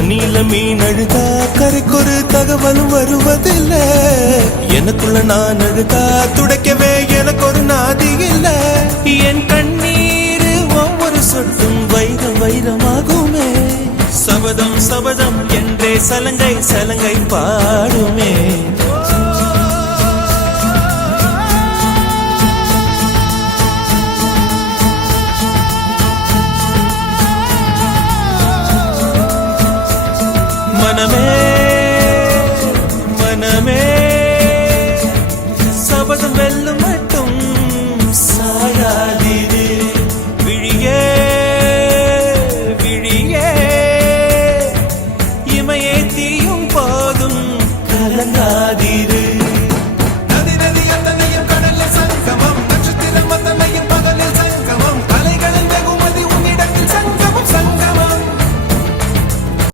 தண்ணியில மீன் அழுதா கரைக்கொரு தகவலும் வருவதில்ல. எனக்குள்ள நான் அழுதா துடைக்கவே எனக்கு ஒரு நாதி இல்ல. என் கண்ணீர் ஒவ்வொரு சொட்டும் வைரம் வைரமாகுமே. சபதம் சபதம் என்றே சலங்கை சலங்கை பாடுமே.